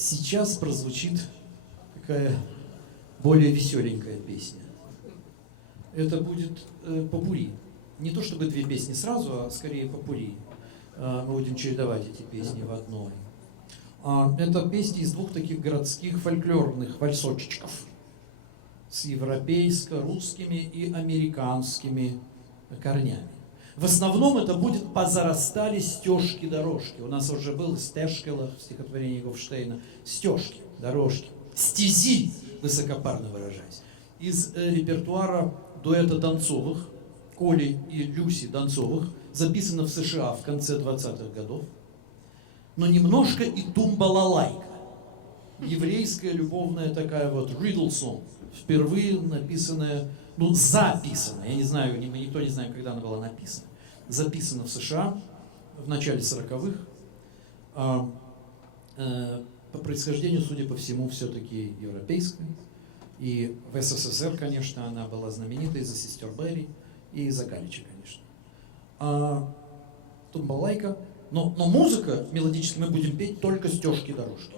Сейчас прозвучит такая более веселенькая песня. Это будет попурри. Не то чтобы две песни сразу, а скорее попурри. Мы будем чередовать эти песни в одной. Это песни из двух таких городских фольклорных вальсочечков с европейско-русскими и американскими корнями. В основном это будет «позарастали стежки-дорожки». У нас уже был стежкелах в стихотворении Гофштейна. Стежки, дорожки, стези, высокопарно выражаясь. Из репертуара дуэта Донцовых, Коли и Люси Донцовых, записано в США в конце 20-х годов. Но немножко и тумбалалайка. Еврейская любовная такая вот riddle song. Впервые написанная, записанная. Я не знаю, мы никто не знает, когда она была написана. Записана в США в начале 40-х. По происхождению, судя по всему, все-таки европейская. И в СССР, конечно, она была знаменита из-за сестер Берри и из-за Галича, конечно. Тумбалайка. Но музыка мелодически мы будем петь только стежки-дорожки.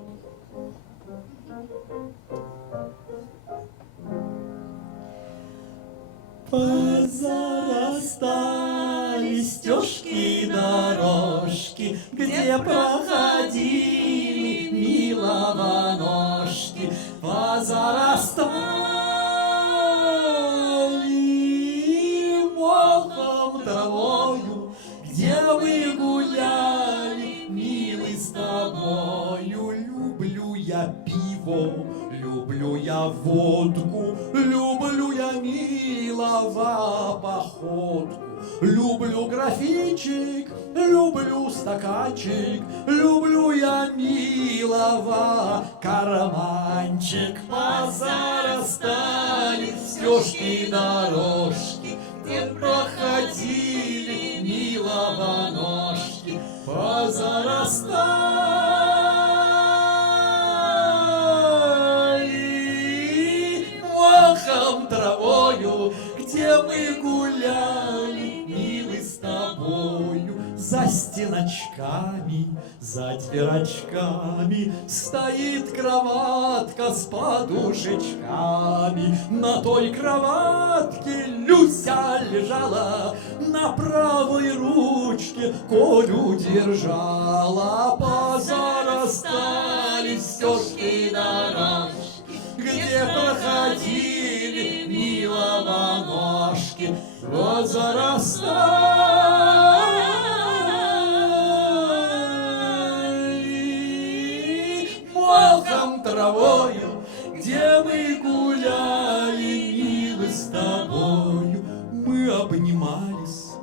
Позарастали стежки-дорожки, где проходили милованошки. Позарастали мохом травою, где мы гуляли, милый, с тобою. Люблю я пиво, люблю я водку, люблю я милого походку. Люблю графинчик, люблю стаканчик, люблю я милого карманчик. Позарастали стежки-дорожки, где проходили милованошки. Позарастали мохом травою, где мы гуляли, милый, с тобою. За стеночками, за дверочками стоит кроватка с подушечками. На той кроватке Люся лежала, на правой ручке Колю держала. Позарастали стежки-дорожки, где проходили милованошки. Позарастали мохом травою, где мы гуляли, милый, с тобою. Мы обнимались,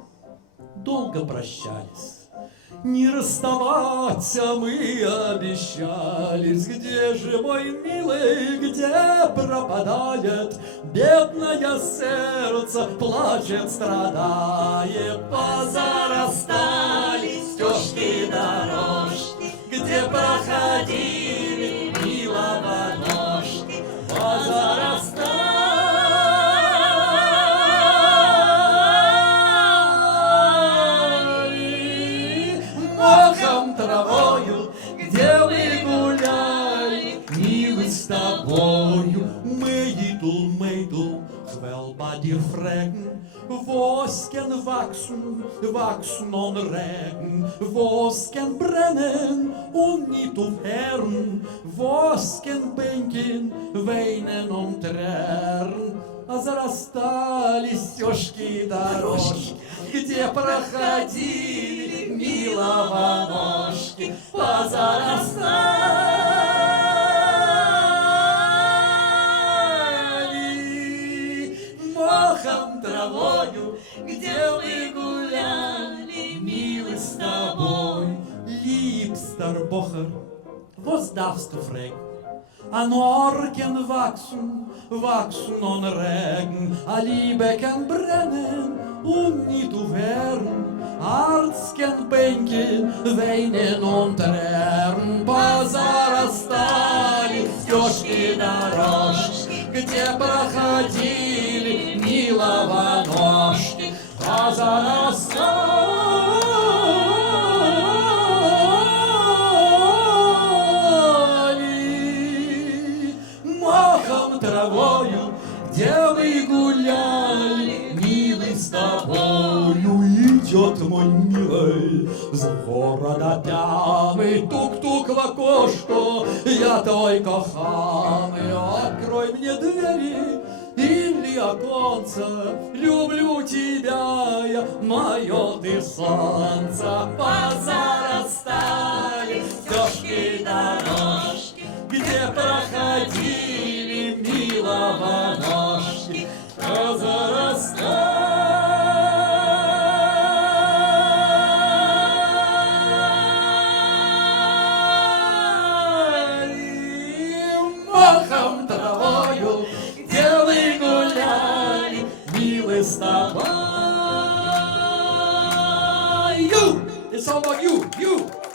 долго прощались, не расставаться мы обещались. Где же мой милый, где пропадает? Бедное сердце плачет, страдает. Позарастали стежки-дорожки, где проходили милованошки. Позарастали мохом травою, где мы гуляли, милый, с тобою. Мейдл, хвелбадир фреген, воскен ваксун, вакснон реген, воскен бренен, униту ферн, воскен бенкин, вейнен он трерн. А зарастали стежки-дорожки, где проходили милованошки. Позарастали мохом травою, где мы гуляли, милый, с тобой. Липстер-бохер, was darfst du fragen? An Orken wachsen on Regen, a Liebe kann brennen und nie zu werden. Arz kann bänken, weinen und tränen. Позарастали стежки-дорожки, где проходили милованошки. Позарастали мой, с города пьяный, тук-тук в окошко, я твой коханый, открой мне двери или оконца, люблю тебя я, мое ты солнце, позарастали стежки дорожки, где проходили милого ножки, позарастали мохом травою, где вы гуляли, милый с тобой. You! It's all about you!